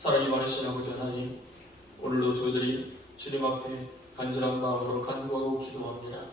사랑이 많으신 아버지 하나님, 오늘도 저희들이 주님 앞에 간절한 마음으로 간구하고 기도합니다.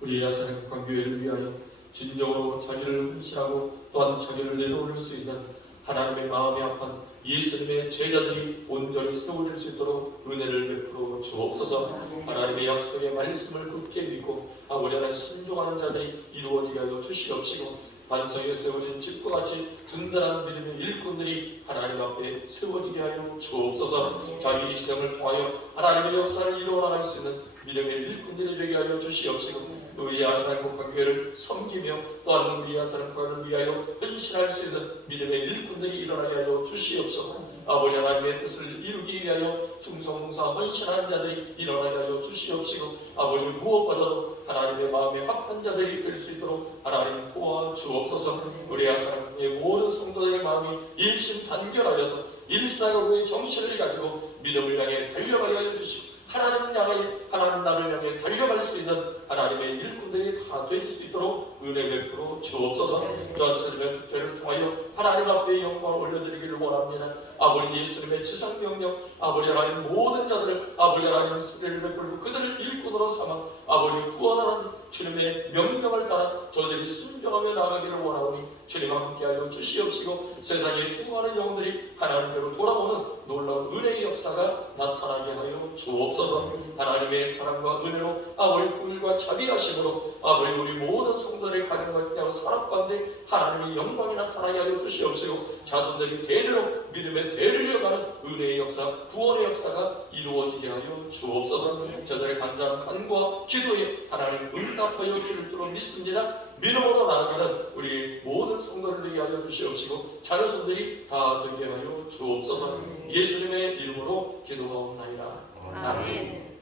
우리 야사랑과 교회를 위하여 진정으로 자기를 헌신하고 또한 자기를 내려올 수 있는 하나님의 마음이 아픈 예수님의 제자들이 온전히 세워질 수 있도록 은혜를 베풀어 주옵소서. 하나님의 약속의 말씀을 굳게 믿고 아버지 하나님 순종하는 자들이 이루어지게 하여 주시옵시고, 반성에 세워진 집과 같이 든든한 믿음의 일꾼들이 하나님 앞에 세워지게 하여 주옵소서. 자기 일생을 통하여 하나님의 역사를 이루어나갈 수 있는 믿음의 일꾼들이 되게 하여 주시옵시고, 우리 야사랑과 교회를 섬기며 또한 우리 야사랑과를 위하여 헌신할 수 있는 믿음의 일꾼들이 일어나게 하여 주시옵소서. 아버지 하나님의 뜻을 이루기 위하여 충성봉사 헌신하는 자들이 일어나게 하여 주시옵시고, 아버지 무엇보다도 하나님의 마음에 합한 자들이 될 수 있도록 하나님 도와주옵소서. 우리 야사랑의 모든 성도들의 마음이 일심단결하여서 일사역의 정신을 가지고 믿음을 향해 달려가게 하여 주시고, 하나님 나를 향해 달려갈 수 있는 하나님의 일꾼들이 다 될 수 있도록 은혜 베풀어 주옵소서. 또한 주님의 축제를 통하여 하나님 앞에 영광을 올려드리기를 원합니다. 아버지 예수님의 지상명령, 아버지 하나님 모든 자들을 아버지 하나님 수레를 베풀고 그들을 일꾼으로 삼아 아버지 구원하는 주님의 명령을 따라 저들이 순종하며 나가기를 원하오니 주님 함께하여 주시옵시고, 세상에 죽어가는 영들이 하나님께로 돌아오는 놀라운 은혜의 역사가 나타나게 하여 주옵소서. 하나님의 사랑과 은혜로 아버지 구일과 자비하심으로 아버지 우리 모든 성도들의 가정과 산업 가운데 하나님의 영광이 나타나게 하여 주시옵시고, 자손들이 대대로 믿음의 대를 이어가는 은혜의 역사, 구원의 역사가 이루어지게 하여 주옵소서. 저들의 간절한 간구와 기도에 하나님 응답하여 주실 줄로 믿습니다. 믿음으로 나아가는 우리 모든 성도를 되게 하여 주시옵시고, 자녀손들이 다 되게 하여 주옵소서. 예수님의 이름으로 기도하옵나이다. 아멘.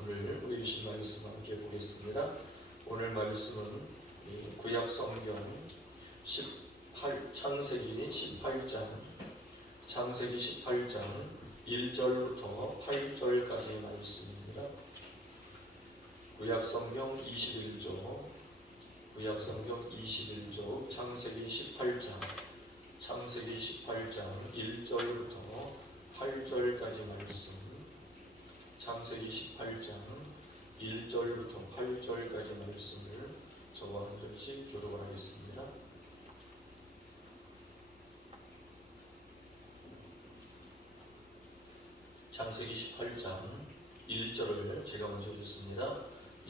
오늘 우리 주신 말씀 함께 보겠습니다. 오늘 말씀은 구약 성경 창세기 18장 1절부터 8절까지의 말씀입니다. 구약 성경 21조 창세기 18장 1절부터 8절까지 말씀, 창세기 18장 1절부터 8절까지 말씀을 저와 한 절씩 교독을 하겠습니다. 창세기 18장 1절을 제가 먼저 읽겠습니다.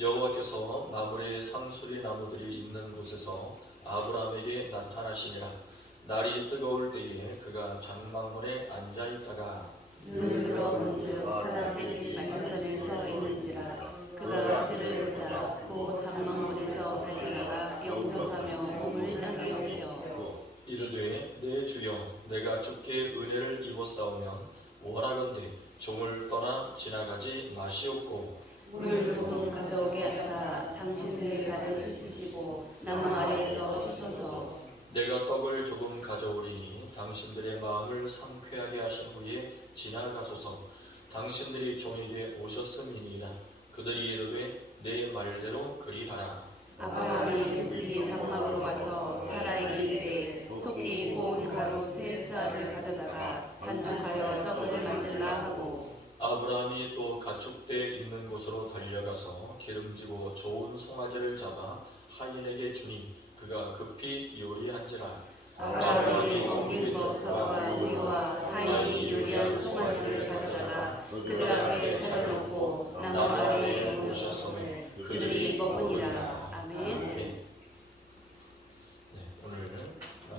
여호와께서 마므레의 상수리 나무들이 있는 곳에서 아브라함에게 나타나시니라. 날이 뜨거울 때에 그가 장막문에 앉아있다가 눈을 들어 문득 사람 셋이 맞은편에 서 있는지라. 그가 그들을 보자 곧 장막문에서 달려나가 영접하며 몸을 땅에 올려 이르되 내 주여, 내가 주께 은혜를 입었사오면 원하건대 종을 떠나 지나가지 마시옵고 물 조금 가져오게 하사 당신들의 발을 씻으시고 나무 아래에서 씻어서 내가 떡을 조금 가져오리니 당신들의 마음을 상쾌하게 하신 후에 지나가소서. 당신들이 종에게 오셨음이니이다. 그들이 이르되 내 말대로 그리하라. 아브라함이 그의 장막으로 와서 사라에게 이르되 속히 고운 가루 세 쌀을 가져다가 반죽하여 떡을 만들라 하고, 아브라함이 또 가축대 있는 곳으로 달려가서 기름지고 좋은 송아지를 잡아 하인에게 주니 그가 급히 요리한지라. 아브라함이 옮길 것 저가 우유와 하인이 요리한 송아지를 가져다가 그들 앞에 차려놓고 나무 아래에 모셨음에 그들이 먹으니라. 아멘. 오늘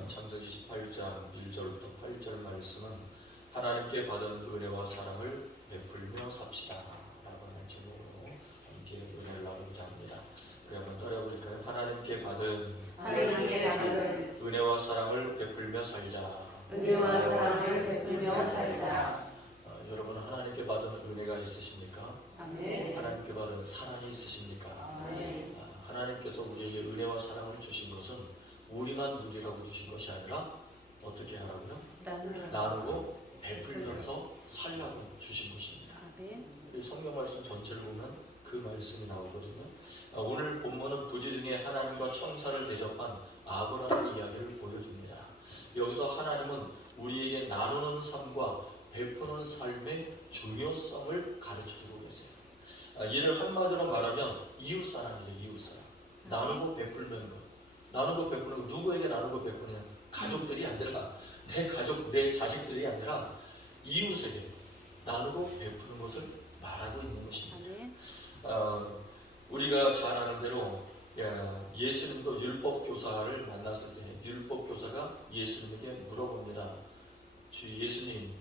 창세기 18장 1절부터 8절 말씀은 하나님께 받은 은혜와 사랑을 베풀며 삽시다 라고 하는 제목으로 함께 은혜를 나누고자 합니다. 우리 한번 따라해볼까요? 하나님께 받은 은혜와 사랑을 베풀며 살자. 은혜와 사랑을 베풀며 살자. 여러분, 하나님께 받은 은혜가 있으십니까? 아멘. 하나님께 받은 사랑이 있으십니까? 아멘. 하나님께서 우리에게 은혜와 사랑을 주신 것은 우리만 누리라고 주신 것이 아니라 어떻게 하라고요? 나누고 베풀면서 살라고 주신 것입니다. 아멘. 성경 말씀 전체를 보면 그 말씀이 나오거든요. 오늘 본문은 부지 중에 하나님과 천사를 대접한 아브라함의 이야기를 보여줍니다. 여기서 하나님은 우리에게 나누는 삶과 베푸는 삶의 중요성을 가르쳐주고 계세요. 이를 한마디로 말하면 이웃사랑이죠. 이웃사랑. 나누고 베풀는 것. 나누고 베푸는 것. 누구에게 나누고 베푸느냐? 가족들이 아니라 내 가족, 내 자식들이 아니라 이웃에게 나누고 베푸는 것을 말하고 있는 것입니다. 우리가 잘 아는 대로 예수님도 율법교사를 만났을 때 율법교사가 예수님에게 물어봅니다. 주 예수님,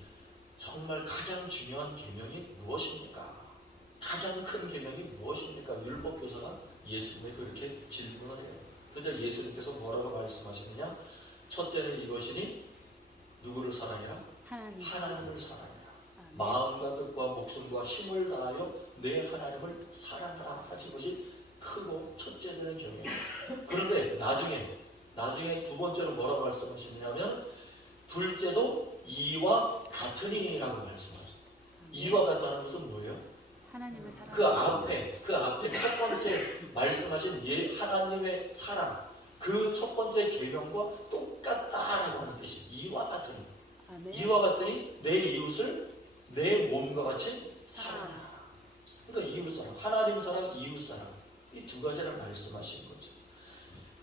정말 가장 중요한 계명이 무엇입니까? 가장 큰 계명이 무엇입니까? 율법교사가 예수님에게 그렇게 질문을 해요. 그래서 예수님께서 뭐라고 말씀하시느냐? 첫째는 이것이니 누구를 사랑해라? 하나님을 사랑해라. 마음과 뜻과 목숨과 힘을 다하여 내 하나님을 사랑하라 하신 것이 크고 첫째 되는 경우입니다. 그런데 나중에 두 번째로 뭐라고 말씀하시냐면 둘째도 이와 같으니라고 말씀하세요. 이와 같다는 것은 뭐예요? 하나님을 사랑. 그 앞에 첫 번째 말씀하신 하나님의 사랑, 그 첫 번째 계명과 똑같다라고 하는 뜻이 이와 같으니. 이와 같으니 내 이웃을 내 몸과 같이 사랑하라. 그러니까 이웃사랑, 하나님 사랑, 이웃사랑, 이 두 가지를 말씀하신 거죠.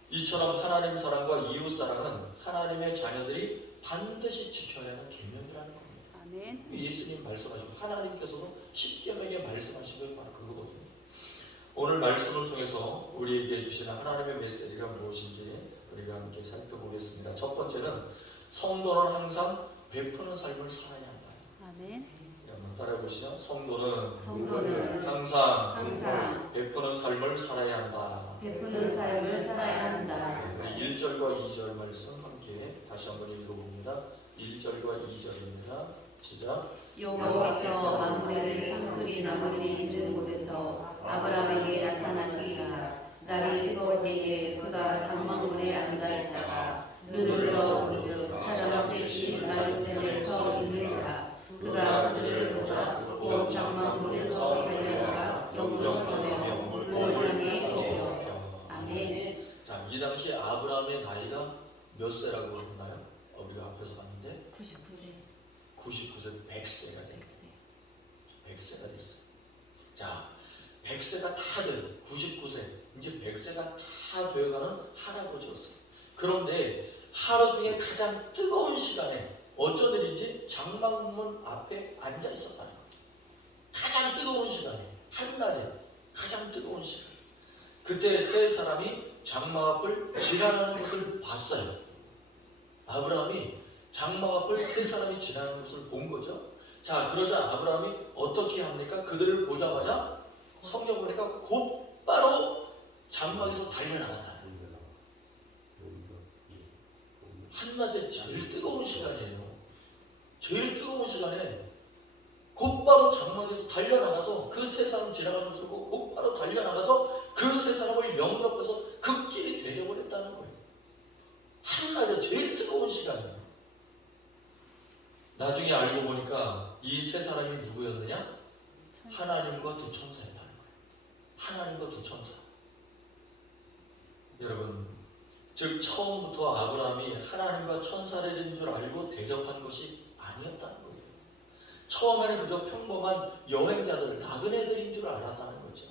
이처럼 하나님 사랑과 이웃 사랑은 하나님의 자녀들이 반드시 지켜야 하는 계명이라는 겁니다. 아멘. 예수님 말씀하시고 하나님께서도 십계명에 말씀하신 게 바로 그거거든요. 오늘 말씀을 통해서 우리에게 주시는 하나님의 메시지가 무엇인지 우리가 함께 살펴보겠습니다. 첫 번째는 성도는 항상 베푸는 삶을 살아야 한다. 아멘. 한번 따라해보시죠. 성도는 항상 베푸는 삶을 살아야 한다. 베푸는 삶을 살아야 한다. 우리 1절과 2절 말씀 함께 다시 한번 읽어봅니다. 1절과 2절입니다. 시작. 여호와께서 만물의 상수리 나무들이 있는 곳에서 아브라함에게 나타나시기가 날이 뜨거울 때에 그가 장막문에 앉아있다가 눈을 들어 본즉 사람 셋이 맞은편에 서 있는지라. 그가 그들을 보자 곧 장막문에서 달려나가 영접하며 몸을 향해 엎여. 아멘. 자, 이 당시 아브라함의 나이가 몇 세라고 했나요? 우리가 앞에서 봤는데 99세, 100세가 됐어요. 100세가 됐어요. 자, 100세가 다 돼요. 99세, 이제 100세가 다 되어가는 할아버지였어요. 그런데 하루 중에 가장 뜨거운 시간에 어쩐 일인지 장막문 앞에 앉아 있었다는 거예요. 가장 뜨거운 시간에, 한낮에 가장 뜨거운 시간. 그때 세 사람이 장막 앞을 지나가는 것을 봤어요. 아브라함이 장막 앞을 세 사람이 지나가는 것을 본 거죠. 자, 그러자 아브라함이 어떻게 합니까? 그들을 보자마자 성경 보니까 곧바로 장막에서 달려나갔다. 한낮에 제일 뜨거운 시간이에요. 제일 뜨거운 시간에 곧바로 장막에서 달려나가서 그 세 사람 지나가는 것을 보고 곧바로 달려나가서 그 세 사람을 영접해서 극진히 되져버렸다는 거예요. 한낮에 제일 뜨거운 시간이에요. 나중에 알고 보니까 이 세 사람이 누구였느냐? 하나님과 두 천사였다는 거예요. 하나님과 두 천사. 여러분, 즉 처음부터 아브라함이 하나님과 천사들인 줄 알고 대접한 것이 아니었다는 거예요. 처음에는 그저 평범한 여행자들, 나그네들인 줄 알았다는 거죠.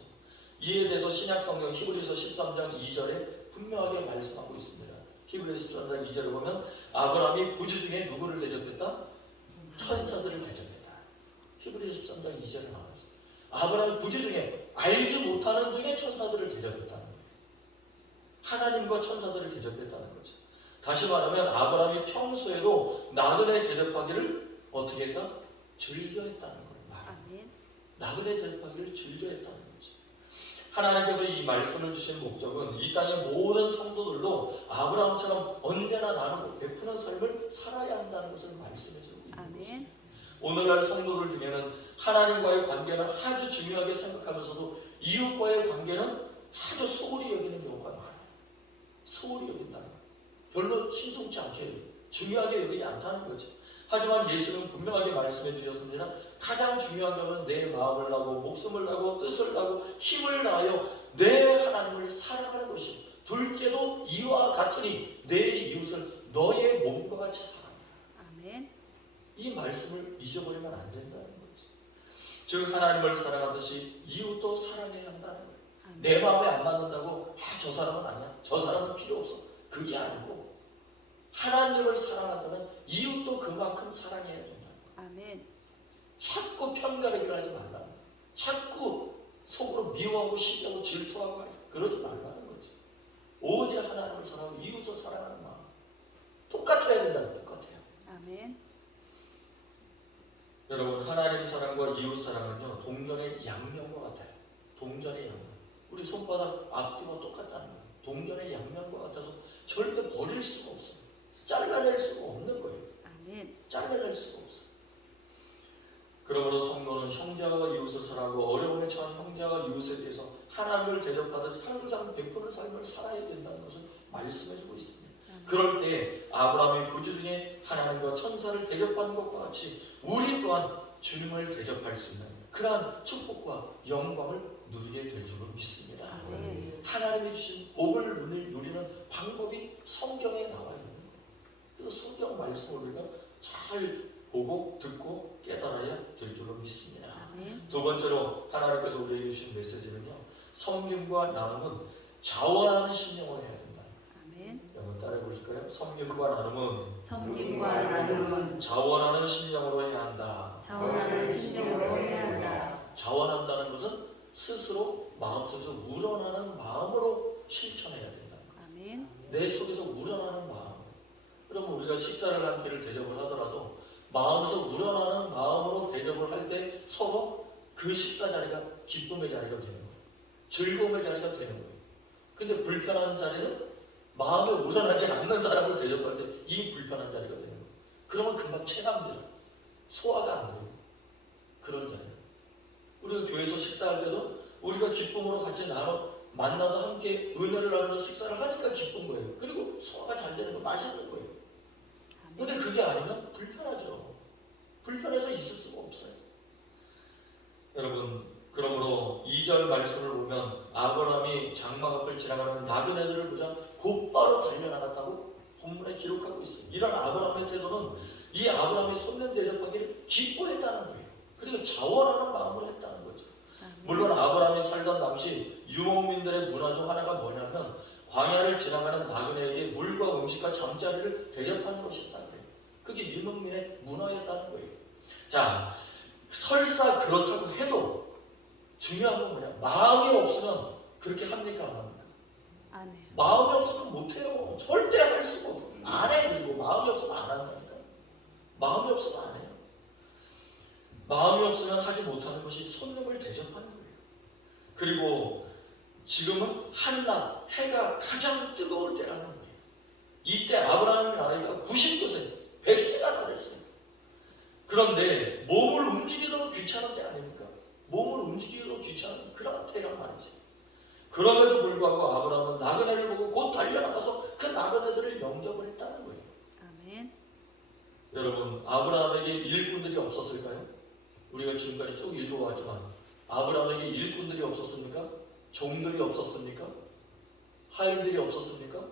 이에 대해서 신약 성경 히브리서 13장 2절에 분명하게 말씀하고 있습니다. 히브리서 13장 2절에 보면 아브라함이 부지 중에 누구를 대접했다? 천사들을 대접했다. 히브리서 13장 2절에 나와있어요. 아브라함이 부지 중에 알지 못하는 중에 천사들을 대접했다는 거예요. 하나님과 천사들을 대접했다는 거죠. 다시 말하면 아브라함이 평소에도 나그네 대접하기를 어떻게 했다? 즐겨했다는 거예요. 나그네 대접하기를 즐겨했다는 거죠. 하나님께서 이 말씀을 주신 목적은 이 땅의 모든 성도들도 아브라함처럼 언제나 나누고 베푸는 삶을 살아야 한다는 것을 말씀해 주고 있는 거죠. 오늘날 성도들 중에는 하나님과의 관계는 아주 중요하게 생각하면서도 이웃과의 관계는 아주 소홀히 여기는 경우가 많아요. 소홀히 여긴다는 거예요. 별로 신통치 않게 중요하게 여기지 않다는 거죠. 하지만 예수는 분명하게 말씀해 주셨습니다. 가장 중요한 것은 내 마음을 다하고 목숨을 다하고 뜻을 다하고 힘을 다하여 내 하나님을 사랑하는 것이, 둘째도 이와 같으니 내 이웃을 너의 몸과 같이 사랑해. 아멘. 이 말씀을 잊어버리면 안 된다는 거지. 즉 하나님을 사랑하듯이 이웃도 사랑해야 한다는 거예요. 아멘. 내 마음에 안 맞는다고 저 사람은 아니야, 저 사람은 필요 없어, 그게 아니고 하나님을 사랑한다면 이웃도 그만큼 사랑해야 된다. 아멘. 자꾸 편가르기를 하지 말라는 거야. 자꾸 속으로 미워하고 시기하고 질투하고 그러지 말라는 거지. 오직 하나님을 사랑하고 이웃을 사랑하는 마음 똑같아야 된다는 거예요. 똑같아요. 아멘. 여러분, 하나님 사랑과 이웃 사랑은요 동전의 양면과 같아요. 동전의 양면. 우리 손바닥 앞뒤가 똑같다는 거예요. 동전의 양면과 같아서 절대 버릴 수가 없어요. 잘라낼 수가 없는 거예요. 아멘. 잘라낼 수가 없어요. 그러므로 성도는 형제와 이웃을 사랑하고 어려움에 처한 형제와 이웃에 대해서 하나님을 대접하듯이 항상 베푸는 삶을 살아야 된다는 것을 말씀해주고 있습니다. 그럴 때 아브라함의 부지 중에 하나님과 천사를 대접하는 것과 같이 우리 또한 주님을 대접할 수 있는 그러한 축복과 영광을 누리게 될 줄로 믿습니다. 아멘. 하나님이 주신 복을 누리는 방법이 성경에 나와 있는 거예요. 그래서 성경 말씀을 우리가 잘 보고 듣고 깨달아야 될 줄로 믿습니다. 아멘. 두 번째로 하나님께서 우리에게 주신 메시지는요, 섬김과 나눔은 자원하는 심령으로 해야 된다. 아멘. 여러분 따라해 보실까요? 섬김과 나눔은 섬김과 나눔은 자원하는 심령으로 해야 한다. 자원하는 심령으로 해야 한다. 자원한다는 것은 스스로 마음속에서 우러나는 마음으로 실천해야 된다. 아멘. 내 속에서 우러나는 마음. 그러면 우리가 식사를 한 끼를 대접을 하더라도 마음에서 우러나는 마음으로 대접을 할 때 서로 그 식사 자리가 기쁨의 자리가 되는 거예요. 즐거움의 자리가 되는 거예요. 근데 불편한 자리는 마음에 우러나지 않는 사람을 대접할 때 이 불편한 자리가 되는 거예요. 그러면 금방 체감돼요. 소화가 안 돼요. 그런 자리예요. 우리가 교회에서 식사할 때도 우리가 기쁨으로 같이 만나서 함께 은혜를 나누는 식사를 하니까 기쁜 거예요. 그리고 소화가 잘 되는 거, 맛있는 거예요. 근데 그게 아니면 불편하죠. 불편해서 있을 수가 없어요. 여러분, 그러므로 2절 말씀을 보면 아브라함이 장막 앞을 지나가는 나그네들을 보자 곧바로 달려나갔다고 본문에 기록하고 있어요. 이런 아브라함의 태도는 이 아브라함이 손님 대접하기를 기뻐했다는 거예요. 그리고 자원하는 마음으로 했다는 거죠. 물론 아브라함이 살던 당시 유목민들의 문화 중 하나가 뭐냐면 광야를 지나가는 나그네에게 물과 음식과 잠자리를 대접하는 것이었다는 거예요. 그게 유목민의 문화였다는 거예요. 자, 설사 그렇다고 해도 중요한 건 뭐냐? 마음이 없으면 그렇게 합니까? 안 합니까? 안 해요. 마음이 없으면 못해요. 절대 할 수가 없어요. 안 해. 그리고 마음이 없으면 안 한다니까. 마음이 없으면 안 해요. 마음이 없으면 하지 못하는 것이 손님을 대접하는 거예요. 그리고 지금은 한낮, 해가 가장 뜨거울 때라는 거예요. 이때 아브라함의 나이가 99세, 100세가 다 됐어요. 그런데 몸을 움직이도록 귀찮은 때 아닙니까? 몸을 움직이도록 귀찮은 그런 때란 말이지. 그럼에도 불구하고 아브라함은 나그네를 보고 곧 달려나가서 그 나그네들을 영접을 했다는 거예요. 아멘. 여러분, 아브라함에게 일꾼들이 없었을까요? 우리가 지금까지 쭉 읽어왔지만 아브라함에게 일꾼들이 없었습니까? 종들이 없었습니까? 하인들이 없었습니까?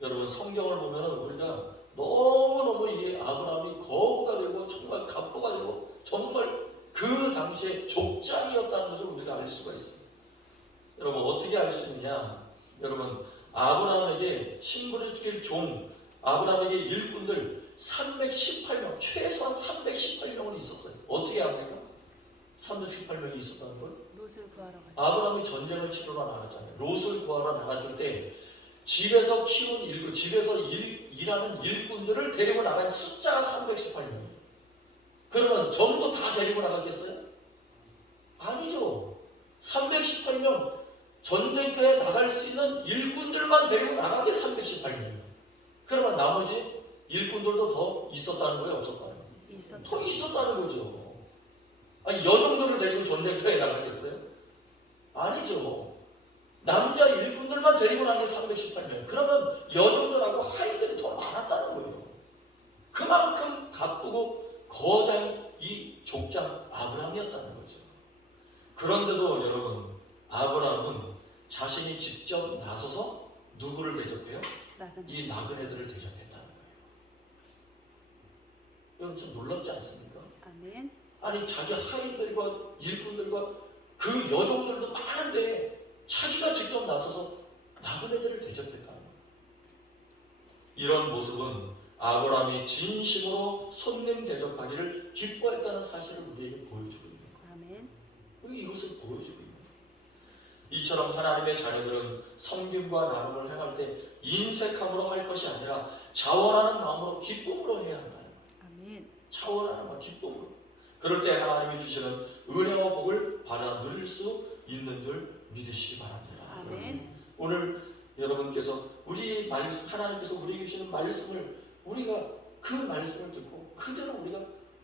여러분, 성경을 보면 우리가 너무너무 이 아브라함이 거부가 되고 정말 갑부가 되고 정말 그 당시에 족장이었다는 것을 우리가 알 수가 있습니다. 여러분, 어떻게 알 수 있냐? 여러분, 아브라함에게 신분을 지킬 종, 아브라함에게 일꾼들 318명, 최소한 318명은 있었어요. 어떻게 합니까? 318명이 있었다는 걸? 롯을 구하러 갔다. 아브라함이 전쟁을 치러러 나갔잖아요. 롯을 구하러 나갔을 때 집에서 키운 일꾼, 집에서 일하는 일꾼들을 데리고 나간 숫자가 318명이에요. 그러면 전부 다 데리고 나갔겠어요? 아니죠. 318명 전쟁터에 나갈 수 있는 일꾼들만 데리고 나간 게 318명이에요. 그러면 나머지 일꾼들도 더 있었다는 거예요? 없었다는 거예요? 더 있었다는 거죠. 아니, 여종들을 데리고 전쟁터에 나갔겠어요? 아니죠. 남자 일꾼들만 데리고 나간 게 318명. 그러면 여종들하고 하인들이 더 많았다는 거예요. 그만큼 가쁘고 거장 이 족장 아브라함이었다는 거죠. 그런데도 여러분, 아브라함은 자신이 직접 나서서 누구를 대접해요? 이 나그네들을 대접했다는 거예요. 여러분 참 놀랍지 않습니까? 아멘. 아니 자기 하인들과 일꾼들과 그 여종들도 많은데 자기가 직접 나서서 나그네들을 대접했다는 거예요. 이런 모습은 아브라함이 진심으로 손님 대접하기를 기뻐했다는 사실을 우리에게 보여주고 있는 거예요. 아멘. 이것을 보여주고 있는 거예요. 이처럼 하나님의 자녀들은 섬김과 나눔을 행할 때 인색함으로 할 것이 아니라 자원하는 마음으로 기쁨으로 해야 한다는 거예요. 아멘. 자원하는 마음, 기쁨으로. 그럴 때 하나님이 주시는 은혜와 복을 받아 누릴 수 있는 줄 믿으시기 바랍니다. 아멘. 오늘 여러분께서 우리 말씀, 하나님께서 우리에게 주시는 말씀을 우리가 그 말씀을 듣고 그대로 우리가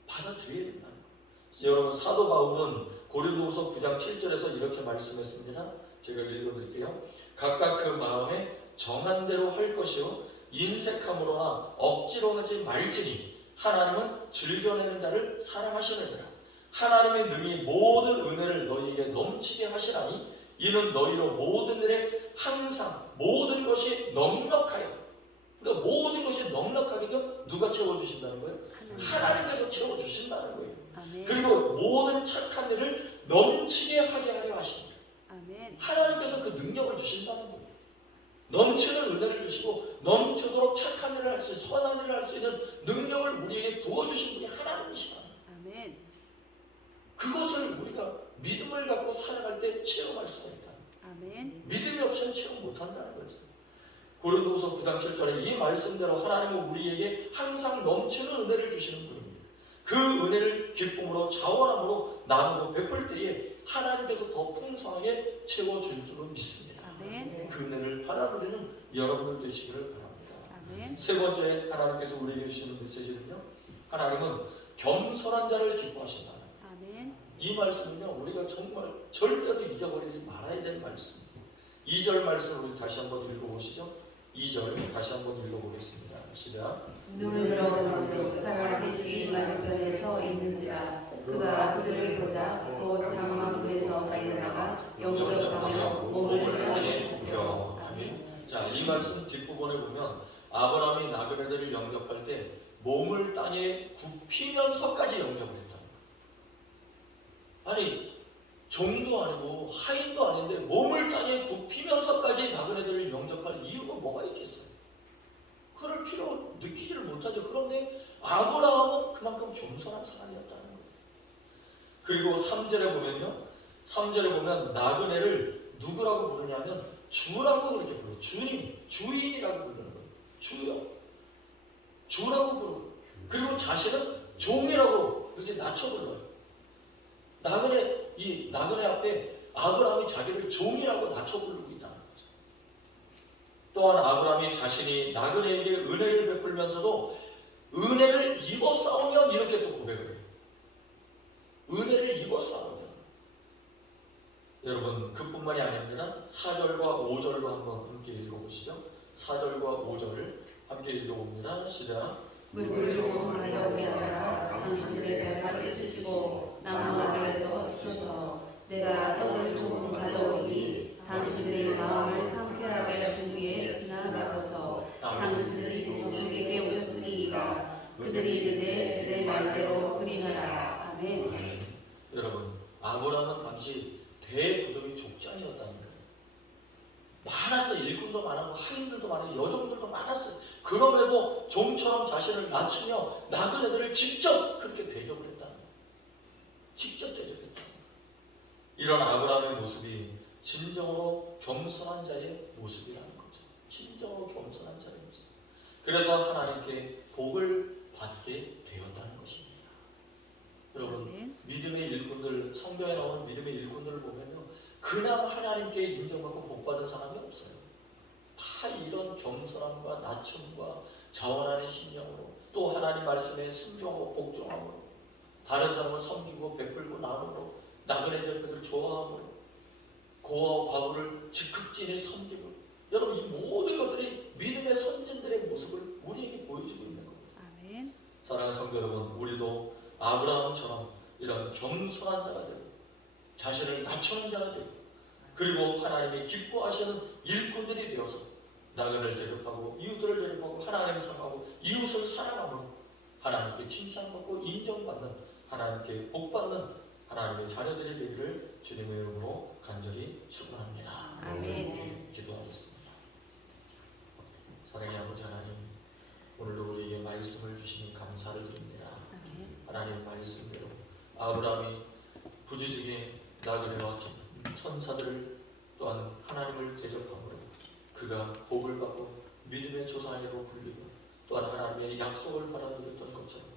받아들여야 된다는 거예요. 여러분 사도 바울은 고린도후서 9장 7절에서 이렇게 말씀했습니다. 제가 읽어드릴게요. 각각 그 마음에 정한 대로 할 것이요 인색함으로나 억지로 하지 말지니 하나님은 즐겨내는 자를 사랑하시느니라. 하나님의 능히 모든 은혜를 너희에게 넘치게 하시라니 이는 너희로 모든 일에 항상 모든 것이 넉넉하여, 그러니까 모든 것이 넉넉하게 누가 채워주신다는 거예요? 하나님께서 채워주신다는 거예요. 아멘. 그리고 모든 착한 일을 넘치게 하게 하려 하십니다. 아멘. 하나님께서 그 능력을 주신다는 거예요. 넘치는 은혜를 주시고 넘치도록 착한 일을 할 수, 선한 일을 할 수 있는 능력을 우리에게 부어주신 분이 하나님이시다. 아멘. 그것을 우리가 믿음을 갖고 살아갈 때 체험할 수가 있다. 아멘. 믿음이 없으면 체험 못한다는 거죠. 고린도후서 9장 7절에 이 말씀대로 하나님은 우리에게 항상 넘치는 은혜를 주시는 분입니다. 그 은혜를 기쁨으로 자원함으로 나누고 베풀 때에 하나님께서 더 풍성하게 채워줄 줄로 믿습니다. 아멘. 그 은혜를 받아들이는 여러분들 되시기를 바랍니다. 아멘. 세 번째 하나님께서 우리에게 주시는 메시지는요, 하나님은 겸손한 자를 기뻐하신다. 아멘. 이 말씀은요, 우리가 정말 절대로 잊어버리지 말아야 될 말씀입니다. 2절 말씀을 우리 다시 한번 읽어보시죠. 2절 다시 한번 읽어보겠습니다. 시작. 눈을 들어보는즉 사람 셋이 맞은편에 서 있는지라 그가 그들을 보자 곧 장막문에서 달려나가 영접하며 몸을 땅에 굽혀. 아멘. 자, 이 말씀 뒷부분에 보면 아브라함이 나그네들을 영접할 때 몸을 땅에 굽히면서까지 영접을 했다. 아니 종도 아니고 하인도 아닌데 몸을 땅에 굽히면서까지 나그네들을 영접할 이유가 뭐가 있겠어요? 그럴 필요 느끼지를 못하죠. 그런데 아브라함은 그만큼 겸손한 사람이었다는 거예요. 그리고 3절에 보면요, 3절에 보면 나그네를 누구라고 부르냐면 주라고 그렇게 불러요. 주님, 주인이라고 부르는 거예요. 주요, 주라고 부르고, 그리고 자신은 종이라고 이렇게 낮춰 불러요. 이 나그네 앞에 아브라함이 자기를 종이라고 낮춰 부르고 있다는 거죠. 또한 아브라함이 자신이 나그네에게 은혜를 베풀면서도 은혜를 입어 싸우면 이렇게 또 고백을 해요. 은혜를 입어 싸우면. 여러분 그뿐만이 아닙니다. 4절과 5절도 한번 함께 읽어보시죠. 4절과 5절을 함께 읽어봅니다. 시작. 물을 조금 가져오게 하사 당신들의 발을 씻으시고 나무아래에서 씻어서 내가 떡을 조금 가져오니 당신들의 마음을 상쾌하게 하신 후에 지나가소서. 당신들이 종에게 오셨으니이다. 그들이 이르되 내 말대로 그리하라. 아멘. 여러분 아브라함은 당시 대부족의 족장이었다는 거예요. 많았어요. 일꾼도 많았고 하인들도 많았고 여종들도 많았어요. 그럼에도 종처럼 자신을 낮추며 나그네들을 직접 그렇게 대접을 했다는 거예요. 직접 대접했다는 거예요. 이런 아브라함의 모습이 진정으로 겸손한 자의 모습이라는 거죠. 진정으로 겸손한 자의 모습. 그래서 하나님께 복을 받게 되었다는 것입니다. 여러분 믿음의 일꾼들, 성경에 나오는 믿음의 일꾼들을 보면요, 그냥 하나님께 인정받고 복받은 사람이 없어요. 다 이런 겸손함과 낮춤과 자원하는 심령으로, 또 하나님 말씀에 순종하고 복종함으로, 다른 사람을 섬기고 베풀고 나눔으로, 나그네 절벽을 좋아함으로, 고아와 과부를 즉극진히 섬기고, 여러분 이 모든 것들이 믿음의 선진들의 모습을 우리에게 보여주고 있는 겁니다. 아멘. 사랑하는 성도 여러분, 우리도 아브라함처럼 이런 겸손한 자가 되고 자신을 낮추는 자가 되고, 그리고 하나님이 기뻐하시는 일꾼들이 되어서 나그네를 대접하고 이웃들을 대접하고 하나님을 사랑하고 이웃을 사랑함으로 하나님께 칭찬받고 인정받는, 하나님께 복받는 하나님의 자녀들이 되기를 주님의 이름으로 간절히 축원합니다. 아멘. 기도하겠습니다. 사랑의 아버지 하나님, 오늘도 우리에게 말씀을 주시니 감사를 드립니다. 하나님 말씀대로 아브라함이 부지 중에 나그네와 천사들을 또한 하나님을 대접함으로 그가 복을 받고 믿음의 조상이라고 불리고 또한 하나님의 약속을 받아 누렸던 것처럼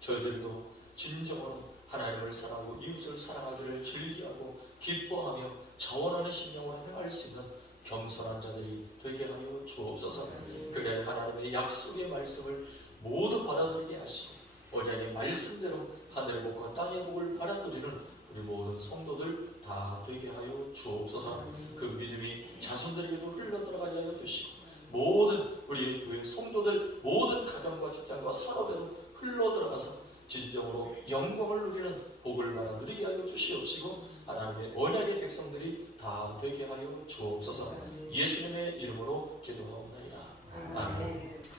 저희들도 진정으로 하나님을 사랑하고 이웃을 사랑하기를 즐기하고 기뻐하며 자원하는 심령으로 행할 수 있는 겸손한 자들이 되게 하여 주옵소서. 그래 하나님의 약속의 말씀을 모두 받아들이게 하시고 어제의 말씀대로 하늘의 복과 땅의 복을 받아들이는 우리 모든 성도들 다 되게 하여 주옵소서. 그 믿음이 자손들에게도 흘러들어가게 하여 주시고 모든 우리 교회 성도들 모든 가정과 직장과 산업에도 흘러들어가서 진정으로 영광을 누리는 복을 받아 누리게 하여 주시옵시고 하나님의 언약의 백성들이 다 되게 하여 주옵소서. 예수님의 이름으로 기도하옵나이다. 아멘.